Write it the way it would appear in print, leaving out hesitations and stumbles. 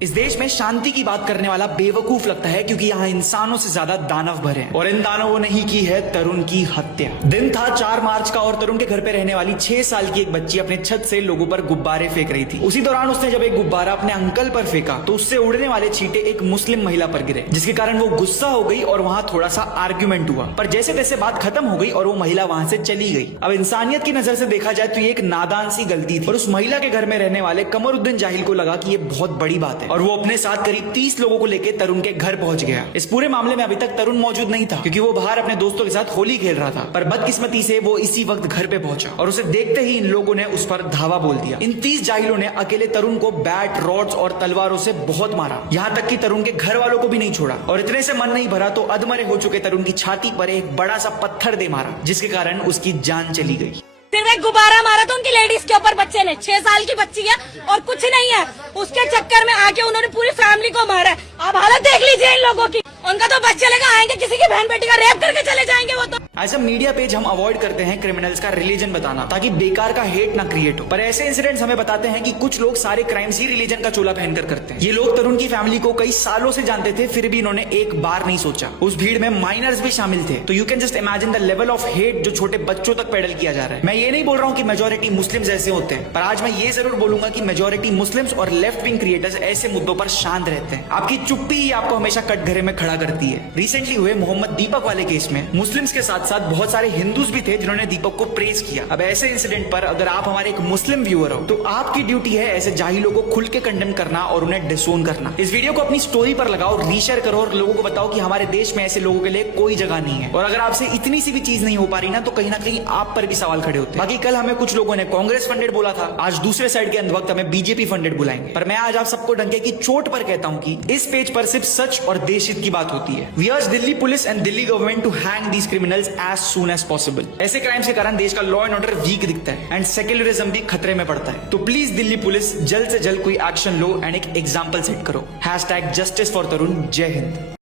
इस देश में शांति की बात करने वाला बेवकूफ लगता है क्योंकि यहाँ इंसानों से ज्यादा दानव भरे हैं और इन दानवों ने ही की है तरुण की हत्या। दिन था 4 मार्च का और तरुण के घर पे रहने वाली 6 साल की एक बच्ची अपने छत से लोगों पर गुब्बारे फेंक रही थी। उसी दौरान उसने जब एक गुब्बारा अपने अंकल पर फेंका तो उससे उड़ने वाले छींटे एक मुस्लिम महिला पर गिरे, जिसके कारण वो गुस्सा हो गई और वहां थोड़ा सा आर्ग्यूमेंट हुआ। पर जैसे तैसे बात खत्म हो गई और वो महिला वहां से चली गई। अब इंसानियत की नजर से देखा जाए तो ये एक नादान सी गलती थी और उस महिला के घर में रहने वाले कमरुद्दीन जाहिल को लगा कि ये बहुत बड़ी बात है और वो अपने साथ करीब 30 लोगों को लेकर तरुण के घर पहुंच गया। इस पूरे मामले में अभी तक तरुण मौजूद नहीं था क्योंकि वो बाहर अपने दोस्तों के साथ होली खेल रहा था, पर बदकिस्मती से वो इसी वक्त घर पे पहुंचा और उसे देखते ही इन लोगों ने उस पर धावा बोल दिया। इन 30 जाहिलों ने अकेले तरुण को बैट, रॉड्स और तलवारों से बहुत मारा, यहाँ तक कि तरुण के घर वालों को भी नहीं छोड़ा और इतने से मन नहीं भरा तो अधमरे हो चुके तरुण की छाती पर एक बड़ा सा पत्थर दे मारा, जिसके कारण उसकी जान चली गई। सिर्फ एक गुब्बारा मारा तो उनकी लेडीज के ऊपर बच्चे ने, 6 साल की बच्ची है और कुछ नहीं है, उसके चक्कर में आके उन्होंने पूरी फैमिली को मारा है। आप हालत देख लीजिए इन लोगों की। उनका तो बच्चे लेकर आएंगे, किसी की बहन बेटी का रेप करके चले जाएंगे वो तो। एज अ मीडिया पेज हम अवॉइड करते हैं क्रिमिनल्स का रिलीजन बताना ताकि बेकार का हेट ना क्रिएट हो, पर ऐसे इंसिडेंट्स हमें बताते हैं कि कुछ लोग सारे क्राइम्स ही रिलीजन का चोला पहनकर करते हैं। ये लोग तरुण की फैमिली को कई सालों से जानते थे, फिर भी इन्होंने एक बार नहीं सोचा। उस भीड़ में माइनर्स भी शामिल थे, तो you can just imagine the level of hate जो छोटे बच्चों तक पेडल किया जा रहा है। मैं ये नहीं बोल रहा हूँ कि मेजोरिटी मुस्लिम्स ऐसे होते हैं, पर आज मैं ये जरूर बोलूंगा कि मेजोरिटी मुस्लिम्स और लेफ्ट विंग क्रिएटर्स ऐसे मुद्दों पर शांत रहते हैं। आपकी चुप्पी ही आपको हमेशा कटघरे में खड़ा करती है। रिसेंटली हुए मोहम्मद दीपक वाले केस में मुस्लिम्स के साथ साथ बहुत सारे हिंदूज भी थे जिन्होंने दीपक को प्रेज किया। अब ऐसे इंसिडेंट पर अगर आप हमारे एक मुस्लिम व्यूअर हो तो आपकी ड्यूटी है ऐसे जाहिलों को खुल के कंडेम करना और उन्हें डिसोन करना। इस वीडियो को अपनी स्टोरी पर लगाओ, रीशेयर करो और लोगों को बताओ कि हमारे देश में ऐसे लोगों के लिए कोई जगह नहीं है। और अगर आपसे इतनी सी भी चीज नहीं हो पा रही ना तो कहीं ना कहीं आप पर भी सवाल खड़े होते हैं। बाकी कल हमें कुछ लोगों ने कांग्रेस फंडेड बोला था, आज दूसरे साइड के अंदर हमें बीजेपी फंडेड बुलाएंगे। पर मैं आज आप सबको डंके की चोट पर कहता हूं कि इस पेज पर सिर्फ सच और देशहित की बात होती है। We urge Delhi police and Delhi government to hang these criminals as soon as possible. ऐसे क्राइम्स के कारण देश का लॉ एंड ऑर्डर वीक दिखता है एंड सेक्युलरिज्म भी खतरे में पड़ता है। तो प्लीज दिल्ली पुलिस जल्द से जल्द कोई एक्शन लो एंड एक एग्जांपल सेट करो। #जस्टिस फॉर तरुण। जय हिंद।